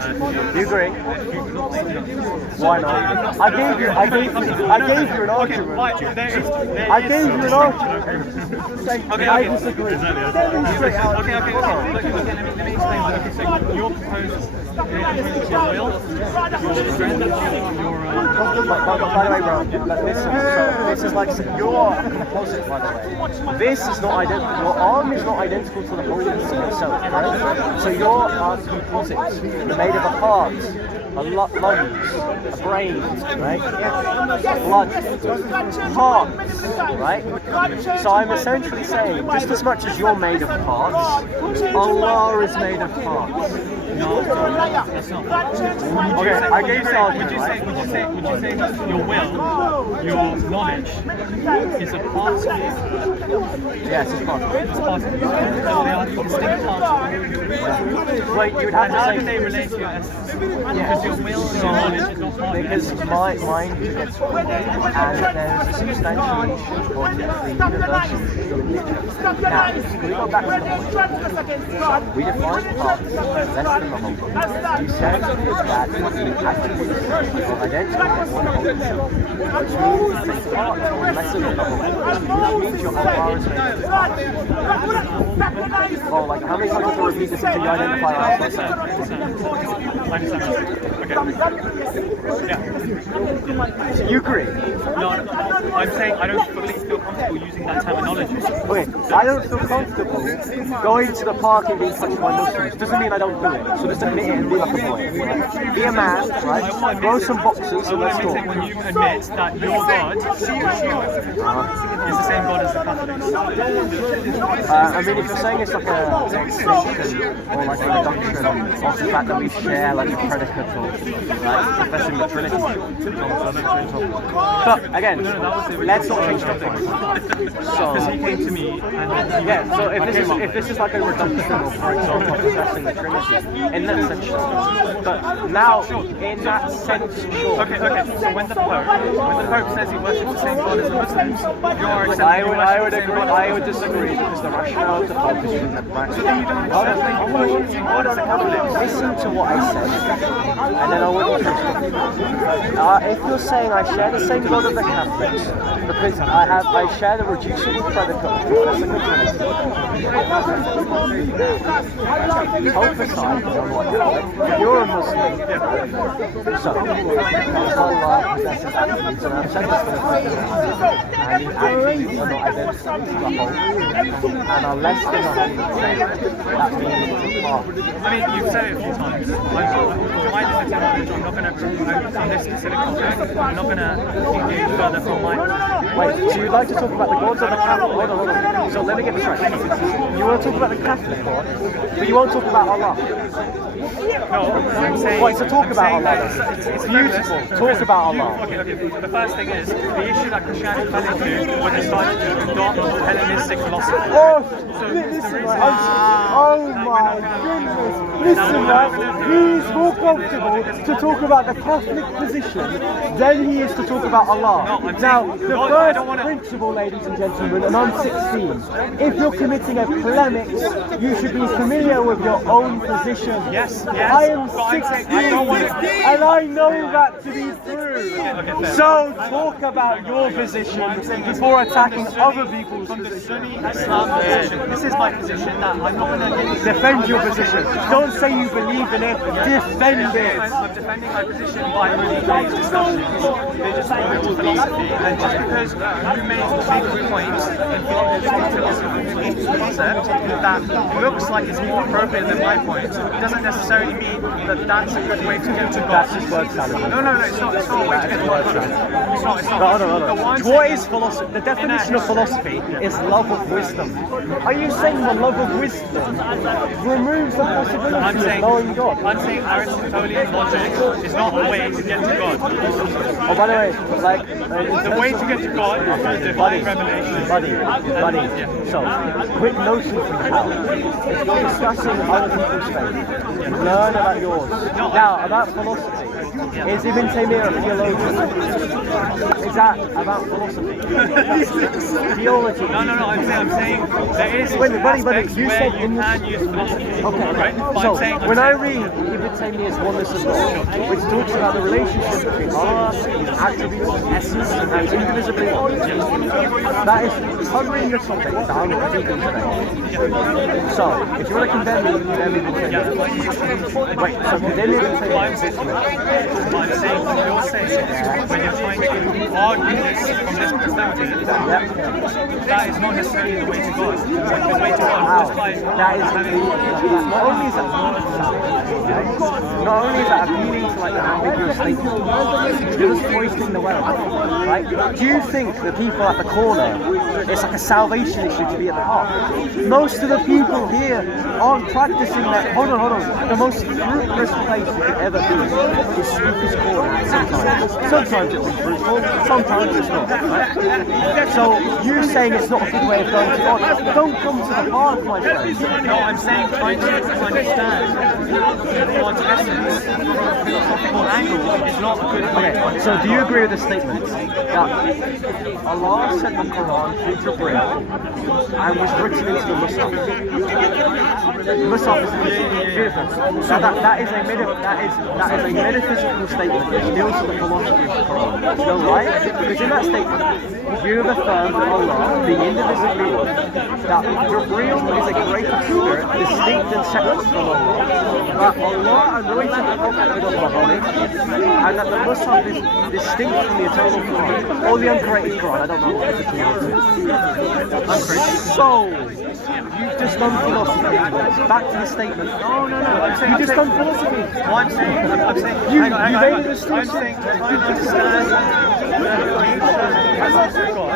You agree? Why not? I gave you an argument. I gave you an argument. I disagree. Straight out. Okay. Let me explain. Okay, so your proposal, your will, your strength, By the way, bro, this is like you're a composite. By the way, this is not identical. Your arm is not identical to the whole piece of yourself, right? So you're a composite. You're made of a heart, lungs, a brain, right? Blood, heart, right? So I'm essentially saying, just as much as you're made of parts, Allah is made of parts. No, that's not. Okay, I gave you an argument. Would you say your will, your knowledge, is a part of you? Yes, it's part of it. It's part of you. So they are distinct parts of you. Wait, you would have And to how say... do they relate to your essence? Because your will and your knowledge is not part of you. Because my mind gets formed, and there's a substantiation of the universal religion. Now, we go back to the point. We define parts less than the whole. You said that the attributes or identity of one whole, which means the parts are lesser than the whole, which means your whole bar is made of parts. Oh, like how many times have to repeat this until you identify our myself? So you agree? No, I'm saying I don't fully feel comfortable using that terminology. Okay, I don't feel comfortable going to the park and being touched by no shoes. Doesn't mean I don't do it. So just admit it and be like a boy. Right? Be a man, right? Throw some boxes and let's talk. When you admit that your God is the same God as the Catholics. I mean, if you're saying it's like a extension or like a reduction of the fact that we share like a predicate or like professing the Trinity. But again, let's not change the point. So, because he came to me and yeah, so if this is like a reduction or for example professing the Trinity, in that sense, sure. But now, in that sense, sure. Okay, so when the Pope says he worships the same God as the Muslims, you're accepting I would agree. I would disagree because the rationale of the Pope is from the practice. Listen to what I said, and then I wouldn't trust it. If you're saying I share the same God as the Catholics, because I share the reducible predicate of professing the Trinity. Hope aside, you're a Muslim. So, Allah possesses attributes, and I've said this for the first time. And the attributes are not identical to the whole, and are less than the whole. That means part. I mean, you've said it a few times. My limited knowledge, I'm not going to promote on this specific topic. I'm not going to engage further from my... Wait, so you'd like to talk about the gods of the Catholic? Hold on. So let me get this right. You want to talk about the Catholic God, but you won't talk about Allah. No, I'm saying... Wait, so talk about Allah. It's beautiful. Talk about Allah. Okay. The first thing is, the issue that Christianity fell into when they started to adopt Hellenistic philosophy. Oh my goodness. Listen, right? He's more comfortable to talk about the Catholic position than he is to talk about Allah. Now, the first principle, ladies and gentlemen, and I'm 16, if you're committing a polemic, you should be familiar with your own position. Yes. I am 16, and I know that to be true. So talk about your position before attacking other people's position. This is my position that I'm not going to defend your position. Don't say you believe in it, defend it. I'm defending my position by really these discussions. They're just going to philosophy, and just because you make points in philosophy concept that looks like it's more appropriate than my point, doesn't necessarily mean that that's a good way to get to God. That's just word salad. No, it's not a way to get to God. It's not. Hold on. What is philosophy? The definition of philosophy is love of wisdom. Are you saying the love of wisdom removes the possibility of knowing God? I'm saying Aristotelian logic is not a way to get to God. Oh, by the way, like the way to get to God is through divine revelation. Buddy. So, quick notion for you. If you're discussing other people's faith, learn about yours. Now, about philosophy. Is Ibn Taymiyyah a theologian? Is that about philosophy? Theology. No, I'm saying there is buddy, aspects you where said you can use philosophy. Okay, right? So, when I read Ibn David Taymiyyah's Oneness of God, which talks about the relationship between Allah, His attributes, essence, and indivisibility. That is covering the topic that I'm critiquing today. So, if you want to condemn me, condemn Ibn Taymiyyah. Wait, so condemn Ibn Taymiyyah. I'm saying what you're saying, when you're trying to argue this from this perspective, that is not necessarily the way to God. The way to God is by that is not only is that appealing to like the ambiguous statement, you're just wasting the world, right? Do you think the people at the corner, it's like a salvation issue to be at the heart? Most of the people here aren't practicing that. Hold on. The most fruitless place you could ever be is Snoopy's corner sometimes. Sometimes it'll be fruitful, sometimes it's not, right? So you saying it's not a good way of going to God, don't come to the heart, my friend. No, I'm saying trying to understand God's essence from a philosophical angle is not a good way. Okay, so do you agree with the statement that Allah sent the Quran through Jibreel and was written into the Mus'haf? The Mus'haf is beautiful. Now that is a metaphysical statement which deals with the philosophy of the Quran. You know why? Because in that statement, you have affirmed that Allah, being indivisibly one, that Jibreel is a greater spirit, distinct and separate from Allah, that Allah anointed the Prophet with Allah knowledge, and that the Mus'haf is distinct from the eternal Quran, or the uncreated Quran. I don't know what it's called. So, you've just done philosophy. Back to the statement. No. You just done philosophy. Well, I'm saying, You made a mistake. I'm saying to try and understand the creation of God.